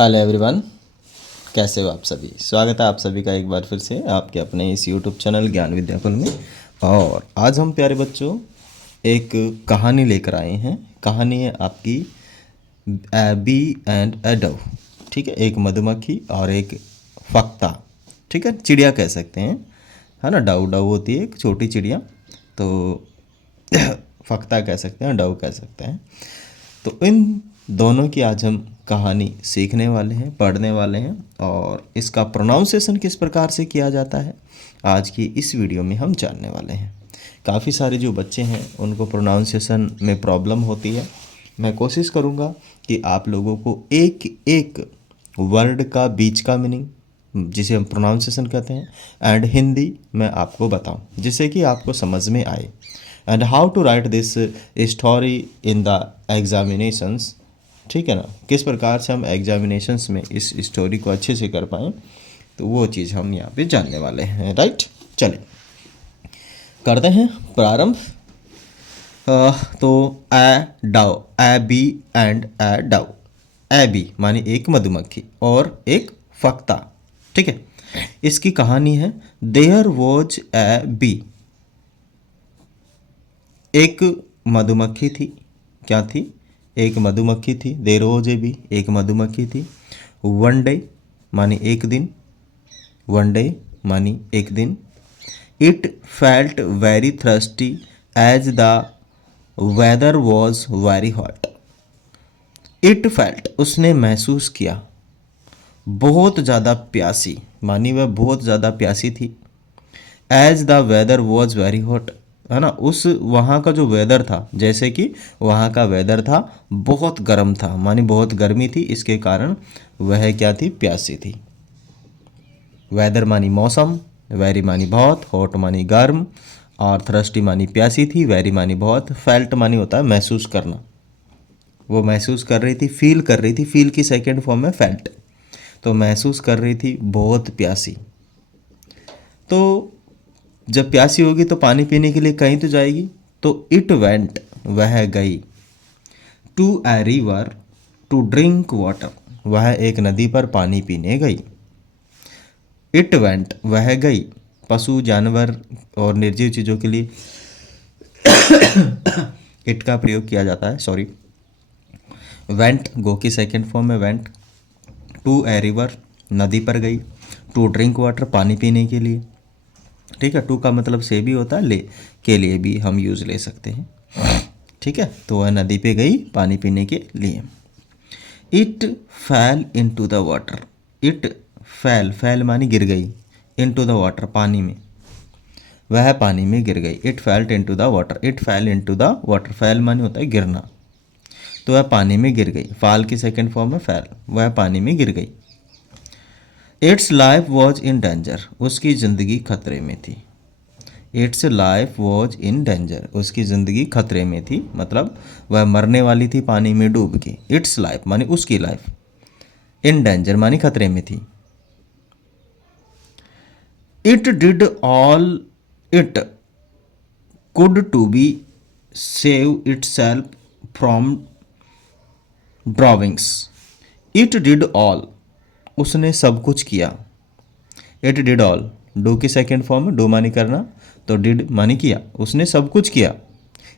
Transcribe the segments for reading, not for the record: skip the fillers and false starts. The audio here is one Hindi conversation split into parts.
हेलो एवरीवन, कैसे हो आप सभी। स्वागत है आप सभी का एक बार फिर से आपके अपने इस यूट्यूब चैनल ज्ञान विद्याकुल में। और आज हम प्यारे बच्चों एक कहानी लेकर आए हैं। कहानी है आपकी बी एंड ए डव। ठीक है, एक मधुमक्खी और एक फक्ता। ठीक है, चिड़िया कह सकते हैं, है ना। डव डव होती है एक छोटी चिड़िया, तो फक्ता कह सकते हैं, डव कह सकते हैं। तो इन दोनों की आज हम कहानी सीखने वाले हैं, पढ़ने वाले हैं, और इसका प्रोनाउंसिएशन किस प्रकार से किया जाता है आज की इस वीडियो में हम जानने वाले हैं। काफ़ी सारे जो बच्चे हैं उनको प्रोनाउंसिएशन में प्रॉब्लम होती है। मैं कोशिश करूँगा कि आप लोगों को एक एक वर्ड का बीच का मीनिंग, जिसे हम प्रोनाउंसिएशन कहते हैं, एंड हिंदी मैं आपको बताऊं, जिससे कि आपको समझ में आए। And how to write this story in the examinations. ठीक है ना, किस प्रकार से हम एग्जामिनेशंस में इस स्टोरी को अच्छे से कर पाएँ, तो वो चीज़ हम यहाँ पे जानने वाले हैं। राइट, चलें करते हैं प्रारंभ। तो a dove, a bee and a dove. A bee मानी एक मधुमक्खी और एक फक्ता। ठीक है, इसकी कहानी है देयर वॉज ए बी। एक मधुमक्खी थी। क्या थी? एक मधुमक्खी थी। देयर वॉज ए बी, एक मधुमक्खी थी। वन डे मानी एक दिन। वन डे मानी एक दिन। It felt very thirsty as the weather was very hot. It felt उसने महसूस किया, बहुत ज़्यादा प्यासी, मानी वह बहुत ज़्यादा प्यासी थी। As the weather was very hot, है ना, उस वहाँ का जो वेदर था, जैसे कि वहाँ का वेदर था बहुत गर्म था, मानी बहुत गर्मी थी, इसके कारण वह क्या थी? प्यासी थी। वेदर मानी मौसम, वेरी मानी बहुत, हॉट मानी गर्म, और थ्रस्टी मानी प्यासी थी, वेरी मानी बहुत, फेल्ट मानी होता है महसूस करना। वो महसूस कर रही थी, फील कर रही थी। फील की सेकेंड फॉर्म है फेल्ट। तो महसूस कर रही थी बहुत प्यासी। तो जब प्यासी होगी तो पानी पीने के लिए कहीं तो जाएगी। तो इट वेंट, वह गई, to a river to drink water, वह एक नदी पर पानी पीने गई। इट वेंट, वह गई, पशु जानवर और निर्जीव चीज़ों के लिए इट का प्रयोग किया जाता है, सॉरी। वेंट गो की सेकेंड फॉर्म में वेंट। टू ए रिवर नदी पर गई। टू ड्रिंक वाटर पानी पीने के लिए। ठीक है, टू का मतलब से भी होता है, ले के लिए भी हम यूज़ ले सकते हैं। ठीक है, तो वह नदी पे गई पानी पीने के लिए। It fell into the water. It फैल, फैल मानी गिर गई, इन टू द वाटर पानी में, वह पानी में गिर गई। It felt into the water, it fell into the water, फैल मानी होता है गिरना, तो वह पानी में गिर गई। फाल की सेकेंड फॉर्म है फैल, वह पानी में गिर गई। It's life was in danger, उसकी ज़िंदगी खतरे में थी। It's life was in danger, उसकी ज़िंदगी खतरे में थी, मतलब वह मरने वाली थी पानी में डूब के। इट्स लाइफ मानी उसकी लाइफ, इन डेंजर मानी खतरे में थी। It did all it could to be save itself from drowning. It did all, उसने सब कुछ किया। इट डिड ऑल, डू की सेकेंड फॉर्म है, डू मानी करना, तो डिड मानी किया, उसने सब कुछ किया।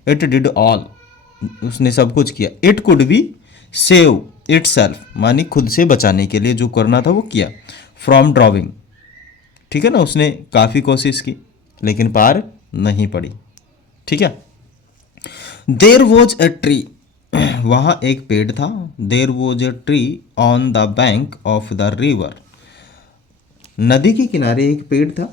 इट डिड ऑल, उसने सब कुछ किया। It could be save it self मानी खुद से बचाने के लिए जो करना था वो किया। फ्रॉम ड्रॉविंग, ठीक है ना, उसने काफ़ी कोशिश की लेकिन पार नहीं पड़ी। ठीक है। देर वॉज ए ट्री, वहाँ एक पेड़ था। There was a tree on the bank of the river, नदी के किनारे एक पेड़ था।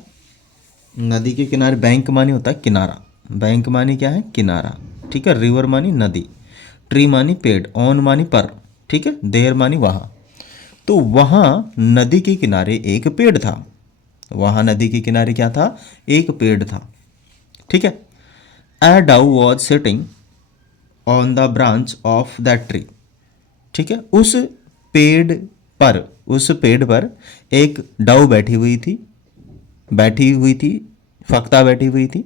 नदी के किनारे, बैंक मानी होता है किनारा, बैंक मानी क्या है? किनारा। ठीक है, रिवर मानी नदी, ट्री मानी पेड़, ऑन मानी पर, ठीक है, देर मानी वहाँ। तो वहाँ नदी के किनारे एक पेड़ था। वहाँ नदी के किनारे क्या था? एक पेड़ था। ठीक है। A dove was sitting on the branch of that tree, ठीक है, उस पेड़ पर, उस पेड़ पर एक डव बैठी हुई थी, बैठी हुई थी, फक्ता बैठी हुई थी।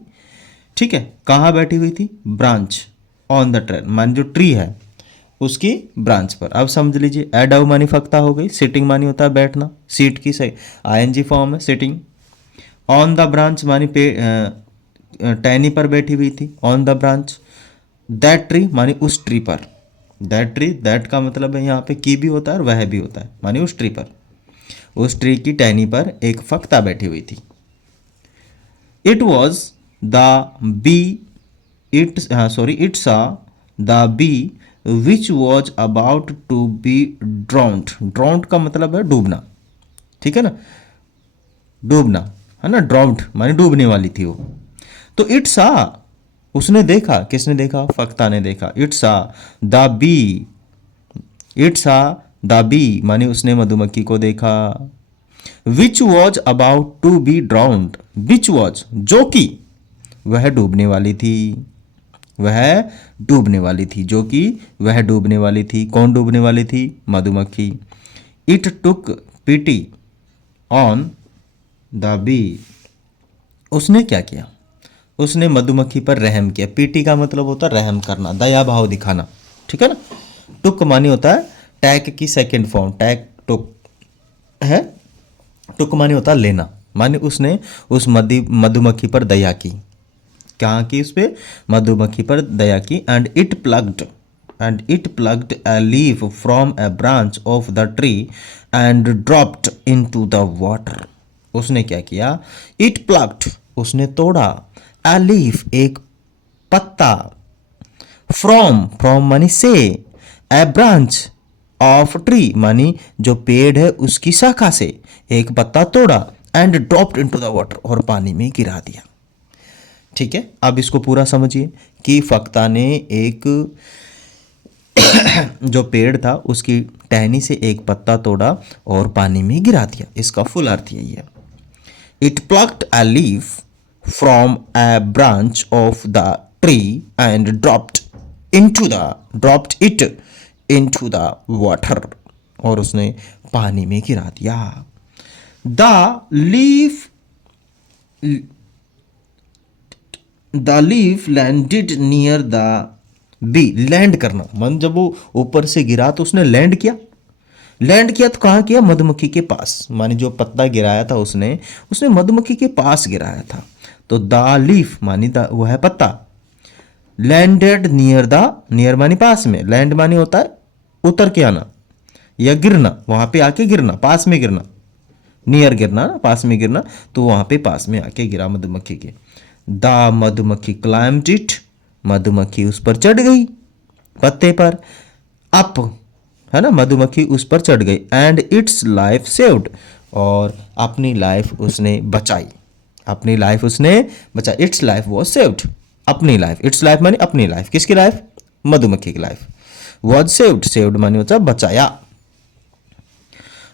ठीक है, कहाँ बैठी हुई थी? ब्रांच ऑन द ट्री, मान जो ट्री है उसकी ब्रांच पर। अब समझ लीजिए, एडव मानी फक्ता हो गई, सिटिंग मानी होता है बैठना, सीट की सही आईएनजी फॉर्म है सिटिंग। ऑन द ब्रांच मानी पे टहनी पर बैठी हुई थी, on the branch. That tree मानी उस ट्री पर, दैट ट्री, दैट का मतलब है यहाँ पे की भी होता है और वह भी होता है, मानी उस ट्री पर, उस ट्री की टहनी पर एक फक्ता बैठी हुई थी। It was the bee, it saw the bee which was about to be drowned. Drowned का मतलब है डूबना, ठीक है ना, डूबना है ना, ड्राउंड माने डूबने वाली थी वो। तो इट सा, उसने देखा, किसने देखा, फक्ता ने देखा। It saw the bee, it saw the bee माने उसने मधुमक्खी को देखा। Which was about to be drowned, which was जो कि वह डूबने वाली थी, वह डूबने वाली थी, जो कि वह डूबने वाली थी। कौन डूबने वाली थी, मधुमक्खी। It took pity on the bee, उसने क्या किया, उसने मधुमक्खी पर रहम किया। पीटी का मतलब होता है रहम करना, दया भाव दिखाना, ठीक है ना। टुक मानी होता है टैक की सेकंड फॉर्म, टैक टुक है, टुक मानी होता है लेना, माने उसने उस मधुमक्खी पर दया की। कहाँ की, उस पे मधुमक्खी पर दया की। And it plugged a leaf from a branch of the tree and dropped into the water. उसने क्या किया, इट प्लग्ड, उसने तोड़ा, अ लीफ एक पत्ता, फ्रॉम, फ्रॉम मानी से, ए ब्रांच ऑफ ट्री मानी जो पेड़ है उसकी शाखा से एक पत्ता तोड़ा, and dropped into the water, और पानी में गिरा दिया। ठीक है, अब इसको पूरा समझिए कि फक्ता ने एक जो पेड़ था उसकी टहनी से एक पत्ता तोड़ा और पानी में गिरा दिया। इसका फुल अर्थ यही है। It plucked a leaf from a branch of the tree and dropped it into the water, और उसने पानी में गिरा दिया। The leaf landed near the bee, land करना मन, जब वो ऊपर से गिरा तो उसने लैंड किया, लैंड किया तो कहाँ किया, मधुमक्खी के पास, माने जो पत्ता गिराया था उसने उसने मधुमक्खी के पास गिराया था। तो द लीफ मानी वो है पत्ता, लैंडेड नियर द, नियर मानी पास में, लैंड मानी होता है उतर के आना या गिरना, वहां पे आके गिरना, पास में गिरना, नियर गिरना ना, पास में गिरना, तो वहां पे पास में आके गिरा मधुमक्खी के। द मधुमक्खी क्लाइम्ड इट, मधुमक्खी उस पर चढ़ गई, पत्ते पर, अप है ना, मधुमक्खी उस पर चढ़ गई, एंड इट्स लाइफ सेव्ड, और अपनी लाइफ उसने बचाई, अपनी लाइफ उसने बचाई। इट्स लाइफ वॉज सेव्ड, अपनी लाइफ, इट्स लाइफ मानी अपनी लाइफ, किसकी लाइफ, मधुमक्खी की लाइफ। वॉज सेव्ड, सेव्ड मानी होता है बचाया।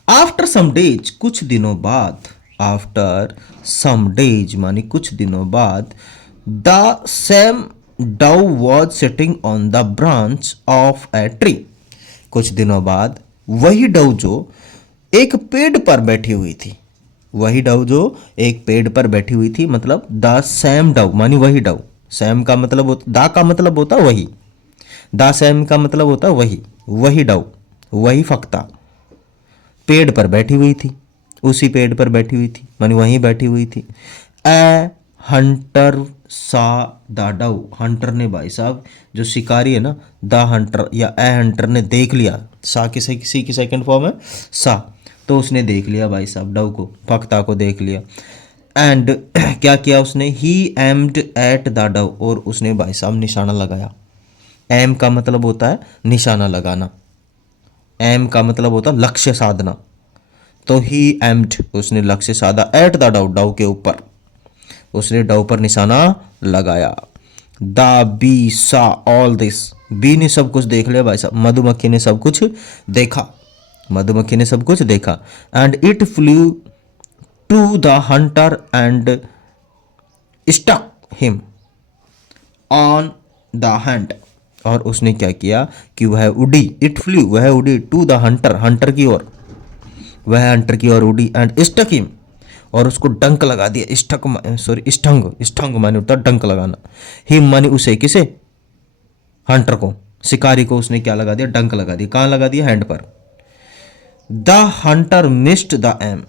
आफ्टर सम डेज, कुछ दिनों बाद, आफ्टर सम डेज मानी कुछ दिनों बाद, the same Dove was sitting on the branch of a tree, कुछ दिनों बाद वही डव जो एक पेड़ पर बैठी हुई थी, वही डव जो एक पेड़ पर बैठी हुई थी, मतलब द सेम डव मानी वही डव, सेम का मतलब होता, दा का मतलब होता वही, द सेम का मतलब होता वही, वही डव, वही फक्ता पेड़ पर बैठी हुई थी, उसी पेड़ पर बैठी हुई थी मानी वहीं बैठी हुई थी। ए हंटर सा द डव, हंटर ने भाई साहब जो शिकारी है ना, द हंटर या ए हंटर ने देख लिया, सा किसी किसी की सेकंड फॉर्म है सा, तो उसने देख लिया भाई साहब डव को, फक्ता को देख लिया। एंड क्या किया उसने, ही एम्ड एट द डव, और उसने भाई साहब निशाना लगाया। एम का मतलब होता है निशाना लगाना, एम का मतलब होता है लक्ष्य साधना, तो ही एम्ड उसने लक्ष्य साधा, एट द डव, डव के ऊपर, उसने डव पर निशाना लगाया। द बी सा ऑल दिस, बी ने सब कुछ देख लिया भाई साहब, मधुमक्खी ने सब कुछ देखा, मधुमक्खी ने सब कुछ देखा। And it flew to the hunter and stuck him on the hand, और उसने क्या किया कि वह उड़ी, इट फ्लू वह उड़ी, टू द हंटर, हंटर की ओर, वह हंटर की ओर उड़ी, एंड स्टक हिम, और उसको डंक लगा दिया, स्टक सॉरी स्टंग, स्टंग माने होता डंक लगाना, हिम माने उसे, किसे, हंटर को, शिकारी को उसने क्या लगा दिया, डंक लगा दिया। कहाँ लगा दिया, हैंड पर। The hunter missed the aim,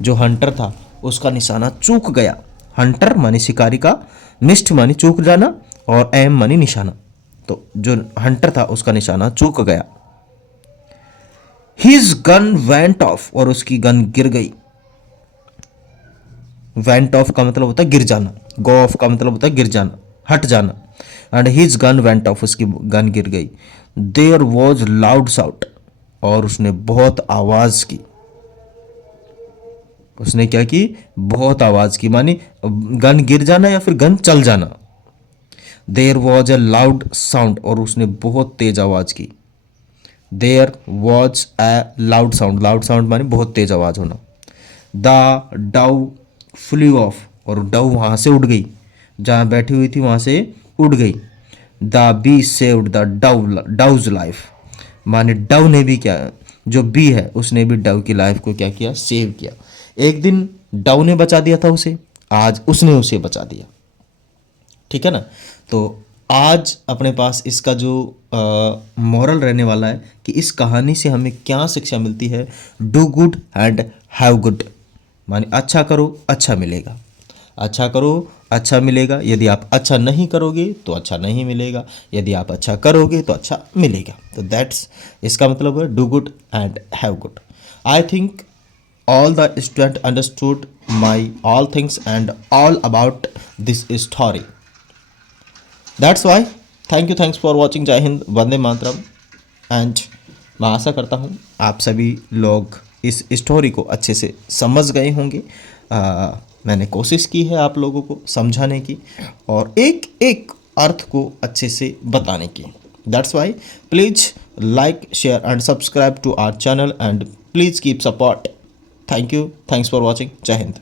जो हंटर था उसका निशाना चूक गया। हंटर मानी शिकारी का, मिस्ड मानी चूक जाना, और एम मानी निशाना। तो जो हंटर था उसका निशाना चूक गया। हिज गन वेंट ऑफ, और उसकी गन गिर गई। वेंट ऑफ का मतलब होता है गिर जाना, गो ऑफ का मतलब होता है गिर जाना, हट जाना। And his gun went of, उसकी गन गिर गई। देयर वॉज लाउड साउट, और उसने बहुत आवाज की। उसने क्या की, बहुत आवाज की, मानी गन गिर जाना या फिर गन चल जाना। There was a loud sound, और उसने बहुत तेज आवाज की। There was a loud sound, loud sound मानी बहुत तेज आवाज होना। द डव फ्लू ऑफ, और डव वहां से उड़ गई, जहां बैठी हुई थी वहां से उड़ गई। The be saved the doves life, माने डव ने भी क्या, जो बी है उसने भी डव की लाइफ को क्या किया, सेव किया। एक दिन डव ने बचा दिया था उसे, आज उसने उसे बचा दिया। ठीक है ना। तो आज अपने पास इसका जो मॉरल रहने वाला है कि इस कहानी से हमें क्या शिक्षा मिलती है। Do good and have good, माने अच्छा करो अच्छा मिलेगा, अच्छा करो अच्छा मिलेगा। यदि आप अच्छा नहीं करोगे तो अच्छा नहीं मिलेगा, यदि आप अच्छा करोगे तो अच्छा मिलेगा। तो दैट्स, इसका मतलब है do good and have good. I think all the student understood my all things and all about this story. That's why thanks for watching. जय हिंद, वंदे मातरम। एंड मैं आशा करता हूँ आप सभी लोग इस स्टोरी को अच्छे से समझ गए होंगे। मैंने कोशिश की है आप लोगों को समझाने की और एक एक अर्थ को अच्छे से बताने की। That's why please like share and subscribe to our channel and please keep support. Thank you, thanks for watching. जय हिंद।